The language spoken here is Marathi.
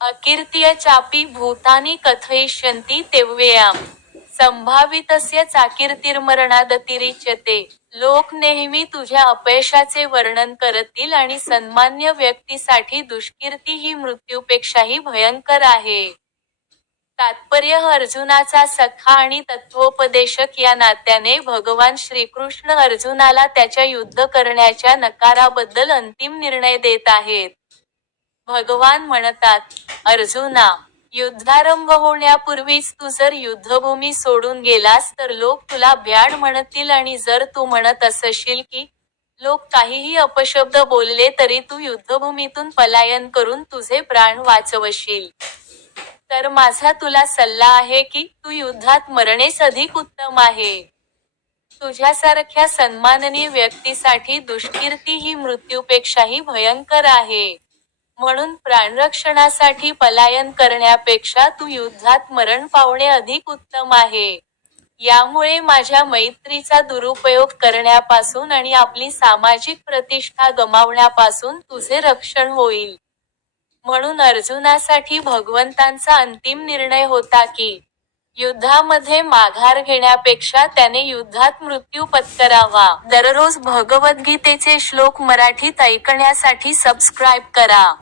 अकीर्त्य चापि भूतानि कथयिष्यन्ति तेव्ययाम् संभावितस्य चाकीर्तिर्मरणादतिरिच्यते. लोक नेहमी तुझ्या अपयशाचे वर्णन करतील आणि सन्मान्य व्यक्तीसाठी दुष्कीर्ती ही मृत्यूपेक्षाही भयंकर आहे. तात्पर्य अर्जुनाचा सखा आणि तत्वोपदेशक या नात्याने भगवान श्रीकृष्ण अर्जुनाला त्याच्या युद्ध करण्याच्या नकाराबद्दल अंतिम निर्णय देत आहेत. भगवान म्हणतात, अर्जुना, युद्धारंभ होण्यापूर्वीच तू जर युद्धभूमी सोडून गेलास तर लोक तुला भ्याड म्हणतील आणि जर तू म्हणत असशील की, लोक काहीही अपशब्द बोलले तरी तू युद्धभूमीतून पलायन करून तुझे प्राण वाचवशील, तर माझा तुला सल्ला आहे की, तू युद्धात मरणेच अधिक उत्तम आहे. तुझ्यासारख्या सन्माननीय व्यक्तीसाठी दुष्कीर्ती ही मृत्यूपेक्षाही भयंकर आहे. म्हणून प्राणरक्षणासाठी पलायन करण्यापेक्षा तू युद्धात मरण पावणे अधिक उत्तम आहे. यामुळे माझ्या मैत्रीचा दुरुपयोग करण्यापासून आणि आपली सामाजिक प्रतिष्ठा गमावण्यापासून तुझे रक्षण होईल. म्हणून अर्जुनासाठी भगवंतांचा अंतिम निर्णय होता की, युद्धामध्ये माघार घेण्यापेक्षा त्याने युद्धात मृत्यू पत्करावा. दररोज भगवद्गीतेचे श्लोक मराठीत ऐकण्यासाठी सबस्क्राईब करा.